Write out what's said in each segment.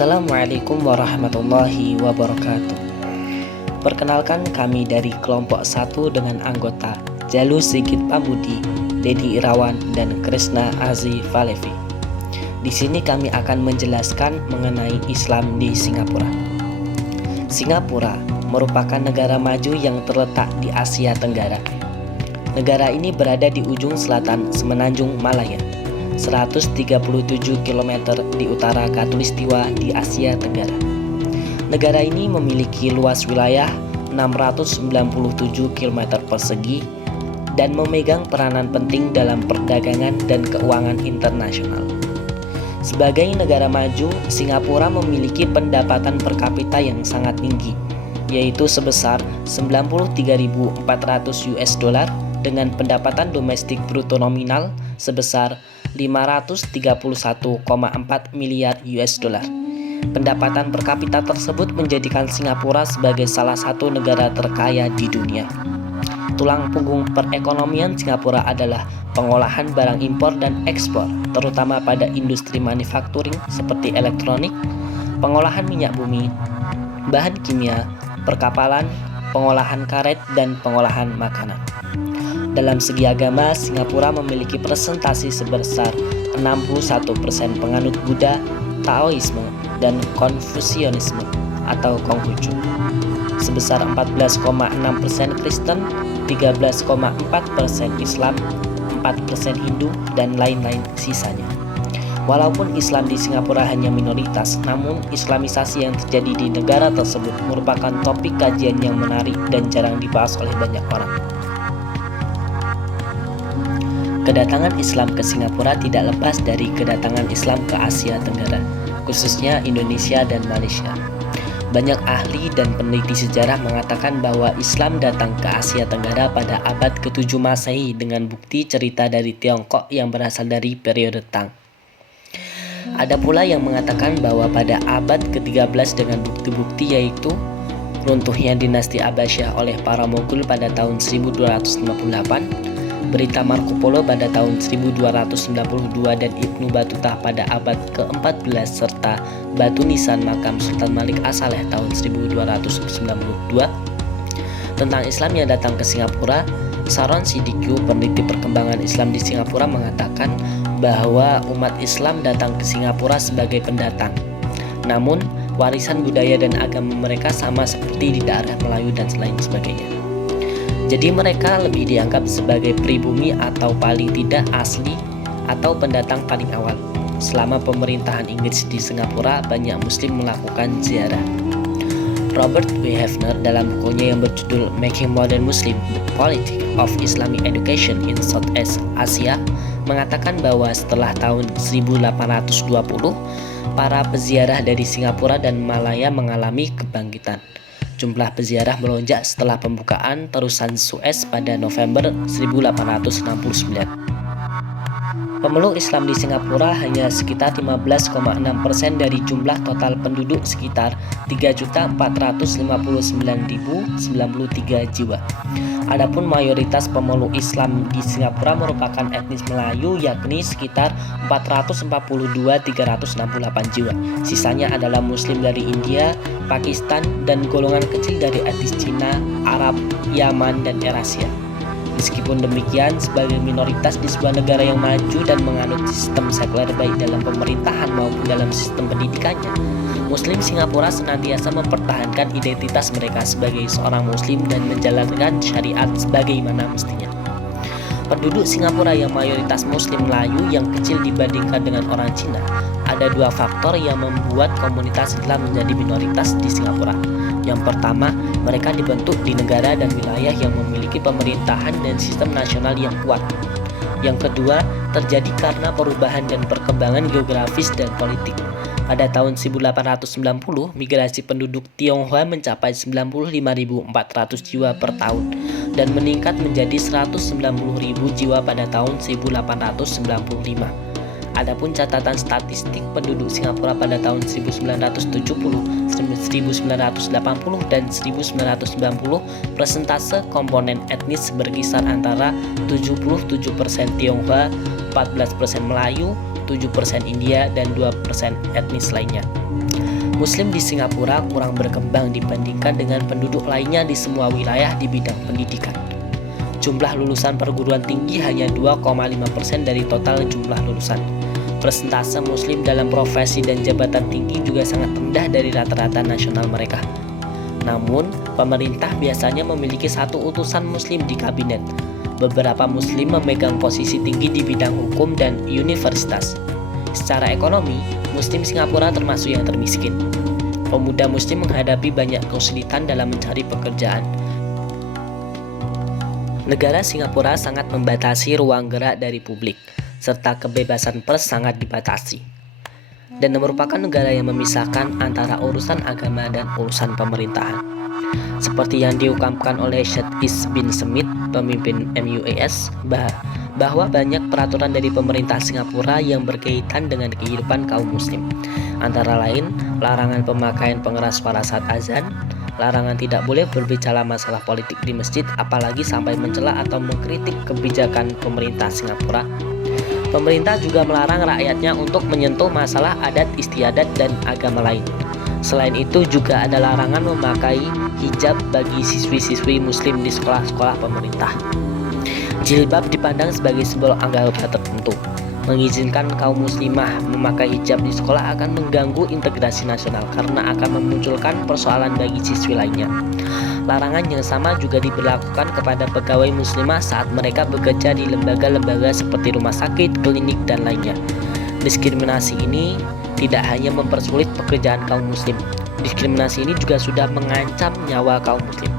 Assalamualaikum warahmatullahi wabarakatuh. Perkenalkan, kami dari kelompok 1 dengan anggota Jalu Sigit Pambudi, Dedi Irawan, dan Krishna Azi Valevi. Di sini kami akan menjelaskan mengenai Islam di Singapura. Singapura merupakan negara maju yang terletak di Asia Tenggara. Negara ini berada di ujung selatan Semenanjung Malaya, 137 km di utara Khatulistiwa di Asia Tenggara. Negara ini memiliki luas wilayah 697 km persegi dan memegang peranan penting dalam perdagangan dan keuangan internasional. Sebagai negara maju, Singapura memiliki pendapatan per kapita yang sangat tinggi, yaitu sebesar 93.400 US dollar dengan pendapatan domestik bruto nominal sebesar 531,4 miliar US dollar. Pendapatan per kapita tersebut menjadikan Singapura sebagai salah satu negara terkaya di dunia. Tulang punggung perekonomian Singapura adalah pengolahan barang impor dan ekspor, terutama pada industri manufacturing seperti elektronik, pengolahan minyak bumi, bahan kimia, perkapalan, pengolahan karet, dan pengolahan makanan. Dalam segi agama, Singapura memiliki presentasi sebesar 61% penganut Buddha, Taoisme, dan Konfusianisme atau Konghucu, sebesar 14,6% Kristen, 13,4% Islam, 4% Hindu, dan lain-lain sisanya. Walaupun Islam di Singapura hanya minoritas, namun Islamisasi yang terjadi di negara tersebut merupakan topik kajian yang menarik dan jarang dibahas oleh banyak orang. Kedatangan Islam ke Singapura tidak lepas dari kedatangan Islam ke Asia Tenggara, khususnya Indonesia dan Malaysia. Banyak ahli dan peneliti sejarah mengatakan bahwa Islam datang ke Asia Tenggara pada abad ke-7 Masehi dengan bukti cerita dari Tiongkok yang berasal dari periode Tang. Ada pula yang mengatakan bahwa pada abad ke-13 dengan bukti-bukti yaitu runtuhnya dinasti Abbasiyah oleh para Mogul pada tahun 1258, berita Marco Polo pada tahun 1292 dan Ibnu Battuta pada abad ke-14 serta batu nisan makam Sultan Malik As-Saleh tahun 1292 tentang Islam yang datang ke Singapura. Saron Sidique, peneliti perkembangan Islam di Singapura, mengatakan bahwa umat Islam datang ke Singapura sebagai pendatang. Namun, warisan budaya dan agama mereka sama seperti di daerah Melayu dan selain sebagainya. Jadi mereka lebih dianggap sebagai pribumi atau paling tidak asli atau pendatang paling awal. Selama pemerintahan Inggris di Singapura, banyak Muslim melakukan ziarah. Robert W. Hefner dalam bukunya yang berjudul Making Modern Muslim: The Politics of Islamic Education in Southeast Asia mengatakan bahwa setelah tahun 1820, para peziarah dari Singapura dan Malaya mengalami kebangkitan. Jumlah peziarah melonjak setelah pembukaan terusan Suez pada November 1869. Pemeluk Islam di Singapura hanya sekitar 15,6% dari jumlah total penduduk sekitar 3.459.093 jiwa. Adapun mayoritas pemeluk Islam di Singapura merupakan etnis Melayu, yakni sekitar 442.368 jiwa. Sisanya adalah Muslim dari India, Pakistan, dan golongan kecil dari etnis Cina, Arab, Yaman, dan Eurasia. Meskipun demikian, sebagai minoritas di sebuah negara yang maju dan menganut sistem sekuler baik dalam pemerintahan maupun dalam sistem pendidikannya, Muslim Singapura senantiasa mempertahankan identitas mereka sebagai seorang Muslim dan menjalankan syariat sebagaimana mestinya. Penduduk Singapura yang mayoritas Muslim Melayu yang kecil dibandingkan dengan orang Cina. Ada dua faktor yang membuat komunitas Islam menjadi minoritas di Singapura. Yang pertama, mereka dibentuk di negara dan wilayah yang memiliki pemerintahan dan sistem nasional yang kuat. Yang kedua, terjadi karena perubahan dan perkembangan geografis dan politik. Pada tahun 1890, migrasi penduduk Tionghoa mencapai 95.400 jiwa per tahun dan meningkat menjadi 190.000 jiwa pada tahun 1895. Adapun catatan statistik penduduk Singapura pada tahun 1970, 1980, dan 1990, persentase komponen etnis berkisar antara 77% Tionghoa, 14% Melayu, 7% India, dan 2% etnis lainnya. Muslim di Singapura kurang berkembang dibandingkan dengan penduduk lainnya di semua wilayah di bidang pendidikan. Jumlah lulusan perguruan tinggi hanya 2,5% dari total jumlah lulusan. Persentase Muslim dalam profesi dan jabatan tinggi juga sangat rendah dari rata-rata nasional mereka. Namun, pemerintah biasanya memiliki satu utusan Muslim di kabinet. Beberapa Muslim memegang posisi tinggi di bidang hukum dan universitas. Secara ekonomi, Muslim Singapura termasuk yang termiskin. Pemuda Muslim menghadapi banyak kesulitan dalam mencari pekerjaan. Negara Singapura sangat membatasi ruang gerak dari publik, serta kebebasan pers sangat dibatasi, dan merupakan negara yang memisahkan antara urusan agama dan urusan pemerintahan. Seperti yang diungkapkan oleh Syed Is bin Smith, pemimpin MUIS, bahwa banyak peraturan dari pemerintah Singapura yang berkaitan dengan kehidupan kaum muslim. Antara lain, larangan pemakaian pengeras suara saat azan, larangan tidak boleh berbicara masalah politik di masjid, apalagi sampai mencela atau mengkritik kebijakan pemerintah Singapura. Pemerintah juga melarang rakyatnya untuk menyentuh masalah adat istiadat dan agama lain. Selain itu juga ada larangan memakai hijab bagi siswi-siswi muslim di sekolah-sekolah pemerintah. Jilbab dipandang sebagai simbol agama tertentu. Mengizinkan kaum muslimah memakai hijab di sekolah akan mengganggu integrasi nasional karena akan memunculkan persoalan bagi siswi lainnya. Larangan yang sama juga diberlakukan kepada pegawai muslimah saat mereka bekerja di lembaga-lembaga seperti rumah sakit, klinik, dan lainnya. Diskriminasi ini tidak hanya mempersulit pekerjaan kaum muslim, diskriminasi ini juga sudah mengancam nyawa kaum muslim.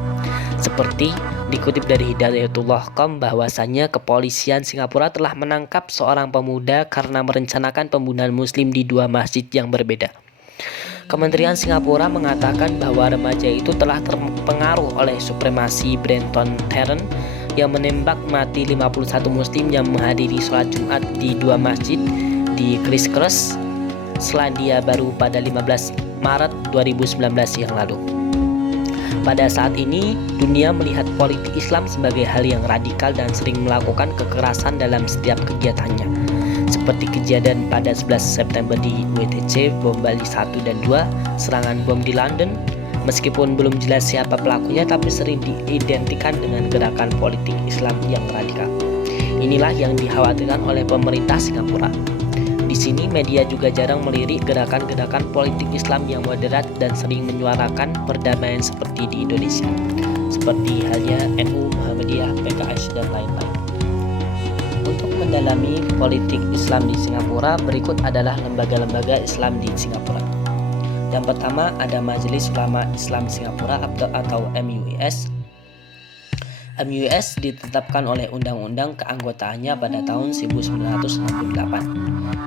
Seperti dikutip dari Hidayatullah.com bahwasanya kepolisian Singapura telah menangkap seorang pemuda karena merencanakan pembunuhan muslim di dua masjid yang berbeda. Kementerian Singapura mengatakan bahwa remaja itu telah terpengaruh oleh supremasi Brenton Tarrant yang menembak mati 51 muslim yang menghadiri sholat Jumat di dua masjid di Christchurch, Selandia Baru pada 15 Maret 2019 yang lalu. Pada saat ini, dunia melihat politik Islam sebagai hal yang radikal dan sering melakukan kekerasan dalam setiap kegiatannya. Seperti kejadian pada 11 September di WTC, bom Bali 1 dan 2, serangan bom di London. Meskipun belum jelas siapa pelakunya, tapi sering diidentikan dengan gerakan politik Islam yang radikal. Inilah yang dikhawatirkan oleh pemerintah Singapura. Di sini media juga jarang melirik gerakan-gerakan politik Islam yang moderat dan sering menyuarakan perdamaian seperti di Indonesia, seperti halnya NU, Muhammadiyah, PKS, dan lain-lain. Untuk mendalami politik Islam di Singapura, berikut adalah lembaga-lembaga Islam di Singapura. Yang pertama ada Majelis Ulama Islam Singapura atau MUIS. MUIS ditetapkan oleh undang-undang keanggotaannya pada tahun 1968.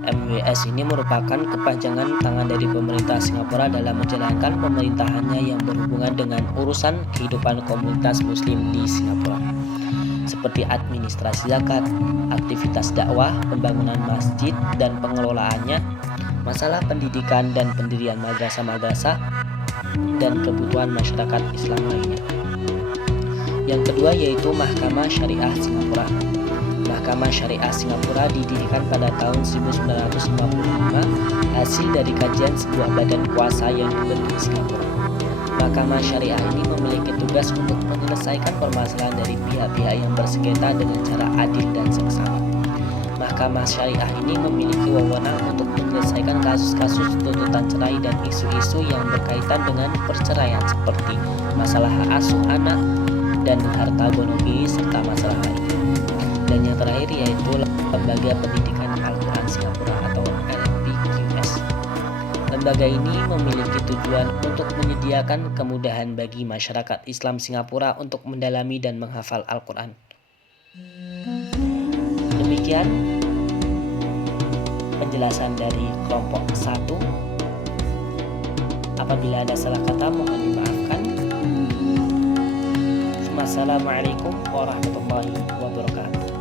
MUIS ini merupakan kepanjangan tangan dari pemerintah Singapura dalam menjalankan pemerintahannya yang berhubungan dengan urusan kehidupan komunitas muslim di Singapura, seperti administrasi zakat, aktivitas dakwah, pembangunan masjid dan pengelolaannya, masalah pendidikan dan pendirian madrasah-madrasah, dan kebutuhan masyarakat Islam lainnya. Yang kedua yaitu Mahkamah Syariah Singapura. Mahkamah Syariah Singapura didirikan pada tahun 1955 hasil dari kajian sebuah badan kuasa yang dibentuk Singapura. Mahkamah Syariah ini memiliki tugas untuk menyelesaikan permasalahan dari pihak-pihak yang bersengketa dengan cara adil dan seksama. Mahkamah Syariah ini memiliki wewenang untuk menyelesaikan kasus-kasus tuntutan cerai dan isu-isu yang berkaitan dengan perceraian seperti masalah hak asuh anak dan harta gonogiri serta masalah lain. Dan yang terakhir yaitu Lembaga Pendidikan Al-Quran Singapura atau LPQS. Lembaga ini memiliki tujuan untuk menyediakan kemudahan bagi masyarakat Islam Singapura untuk mendalami dan menghafal Al-Quran. Demikian penjelasan dari kelompok 1. Apabila ada salah kata mohon dimaafkan. Wassalamualaikum warahmatullahi wabarakatuh.